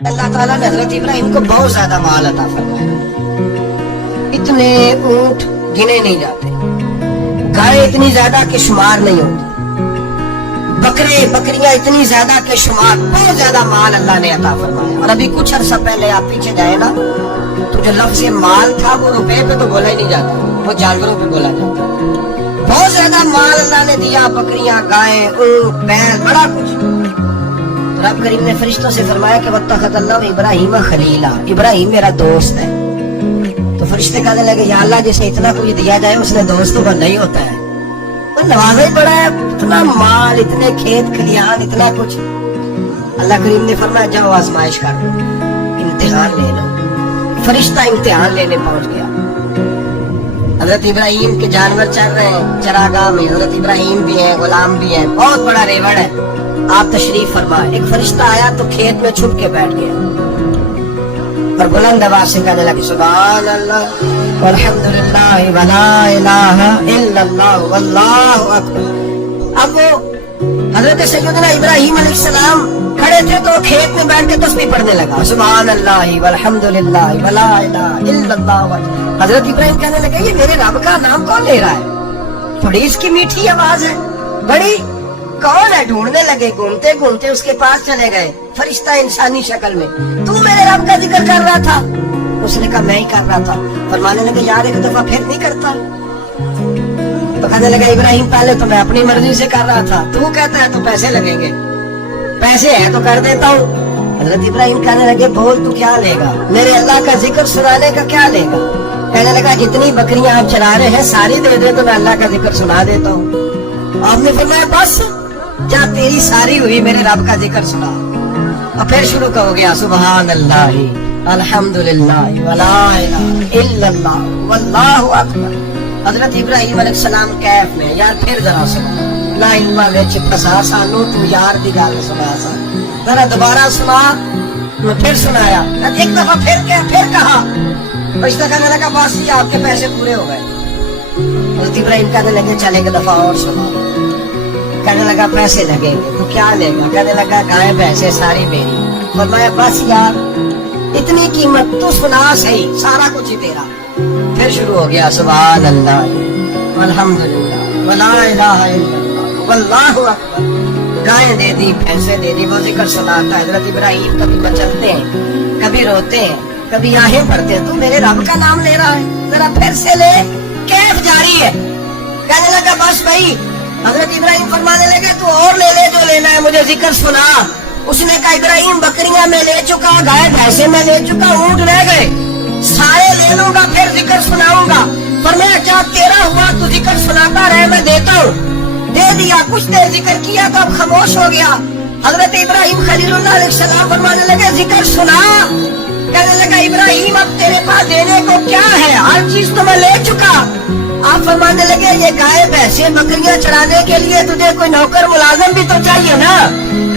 اللہ تعالیٰ نے حضرت ابراہیم کو بہت زیادہ مال عطا فرمایا. اتنے اونٹ گنے نہیں جاتے, گائے اتنی زیادہ کہ شمار نہیں ہوتی, بکرے بکریاں اتنی زیادہ کہ شمار, بہت زیادہ مال اللہ نے عطا فرمایا. اور ابھی کچھ عرصہ پہلے آپ پیچھے جائے نا تو جو لفظ مال تھا وہ روپے پہ تو بولا ہی نہیں جاتا, وہ جانوروں پہ بولا جاتا. بہت زیادہ مال اللہ نے دیا, بکریاں, گائیں, اونٹ, بیل, بڑا کچھ. رب کریم نے فرشتوں سے فرمایا کہ واتخذ اللہ ابراہیم خلیلا, ابراہیم میرا دوست ہے. تو فرشتے کہنے لگے یا اللہ جسے اتنا کچھ دیا جائے اس نے دوست تو نہیں ہوتا ہے, وہ نوازا ہی بڑا ہے, اتنا مال, اتنے کھیت کھلیان, اتنا کچھ. اللہ کریم نے فرمایا جاؤ آزمائش کر لو, امتحان لے لو. فرشتہ امتحان لینے پہنچ گیا. حضرت ابراہیم کے جانور چل رہے ہیں چراگاہ میں, حضرت ابراہیم بھی ہیں, غلام بھی ہیں, بہت بڑا ریوڑ ہے. آپ تشریف فرمائے. ایک فرشتہ آیا تو کھیت میں چھپ کے بیٹھ گیا اور بلند آواز سے کہنے لگے سبحان اللہ والحمدللہ ولا الہ الا اللہ واللہ اکبر. اب وہ حضرت سیدنا ابراہیم علیہ السلام کھڑے تھے تو کھیت میں بیٹھ کے تسبیح پڑھنے لگا سبحان اللہ والحمدللہ ولا الہ الا اللہ. حضرت ابراہیم کہنے لگے یہ میرے رب کا نام کون لے رہا ہے, تھوڑی اس کی میٹھی آواز ہے, بڑی کون ہے. ڈھونڈنے لگے, گھومتے گھومتے اس کے پاس چلے گئے. فرشتہ انسانی شکل میں, تو میرے رب کا ذکر کر رہا تھا. اس نے کہا میں ہی کر رہا تھا. فرمانے لگے یار ایک دفعہ پھر نہیں کرتا. تو کہنے لگا ابراہیم پہلے تو میں اپنی مرضی سے کر رہا تھا, تو کہتا ہے تو پیسے لگیں گے, پیسے ہیں تو کر دیتا ہوں. حضرت ابراہیم کہنے لگے بول تو کیا لے گا, میرے اللہ کا ذکر سنانے کا کیا لے گا. کہنے لگا جتنی بکریاں آپ چلا رہے ہیں ساری دے دے تو میں اللہ کا ذکر سنا دیتا ہوں. آپ نے فرمایا بس جا تیری ساری ہوئی, میرے رب کا ذکر سنا. اور پھر شروع ہو گیا سبحان اللہ الحمدللہ ولا الہ الا اللہ واللہ اکبر. حضرت ابراہیم علیہ السلام کیف میں, یار پھر ذرا سنا, لا علم وچ پسا سانو تو یار دی گل سنا سا, ذرا دوبارہ سنا. میں پھر سنایا, ایک دفعہ پھر کہا. فرشتہ کہنے لگا بس یہ آپ کے پیسے پورے ہو گئے. حضرت ابراہیم کہنے لگے چلے ایک دفعہ اور سنا. کہنے لگا پیسے لگیں گے تو کیا لے گا. کہنے لگا گائے بھینسیں ساری میری. فرمایا بس یار اتنی قیمت تو سنا صحیح, سارا کچھ ہی تیرا. پھر شروع ہو گیا سبحان اللہ والحمدللہ ولا الہ الا اللہ واللہ اکبر. گائیں دے دی, بھینسیں دے دی, وہ ذکر سناتا. حضرت ابراہیم کبھی مچلتے ہیں, کبھی روتے ہیں, کبھی آہیں پڑھتے ہیں. تو میرے رب کا نام لے رہا ہے, ذرا پھر سے لے. کیف جاری ہے. کہنے لگا بس بھائی. حضرت ابراہیم فرمانے لگے تو اور لے لے جو لینا ہے, مجھے ذکر سنا. اس نے کہا ابراہیم بکریاں میں لے چکا, گائے بھینسیں میں لے چکا, اونٹ رہ گئے, سارے لے لوں گا پھر ذکر سناؤں گا. فرمایا کیا تیرا ہوا تو ذکر سناتا رہے, میں دیتا ہوں. دے دیا, کچھ دیر ذکر کیا تو اب خاموش ہو گیا. حضرت ابراہیم خلیل اللہ علیہ السلام فرمانے لگے ذکر سنا. کہنے لگا ابراہیم اب تیرے پاس دینے کو کیا ہے, ہر چیز تو میں لے چکا. آپ فرمانے لگے یہ گائے بھینسیں بکریاں چرانے کے لیے تجھے کوئی نوکر ملازم بھی تو چاہیے نا.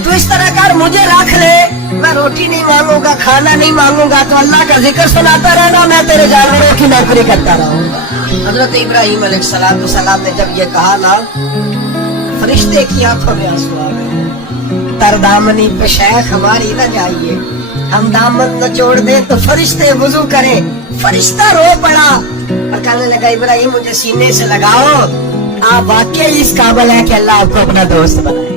تو اس طرح کر مجھے رکھ لے, میں روٹی نہیں مانگوں گا, کھانا نہیں مانگوں گا, تو اللہ کا ذکر سناتا رہنا, میں تیرے جانوروں کی نوکری کرتا رہوں گا. حضرت ابراہیم علیہ السلام نے جب یہ کہا نا, فرشتے کی آنکھوں میں آنسو آ گئے. تردامنی پہ شیخ ہماری نہ جائیے, ہم دامن نہ چھوڑ دیں تو فرشتے وضو کریں. فرشتہ رو پڑا اور کہنے لگا ابراہیم مجھے سینے سے لگاؤ, آپ واقعی اس قابل ہے کہ اللہ آپ کو اپنا دوست بنائے.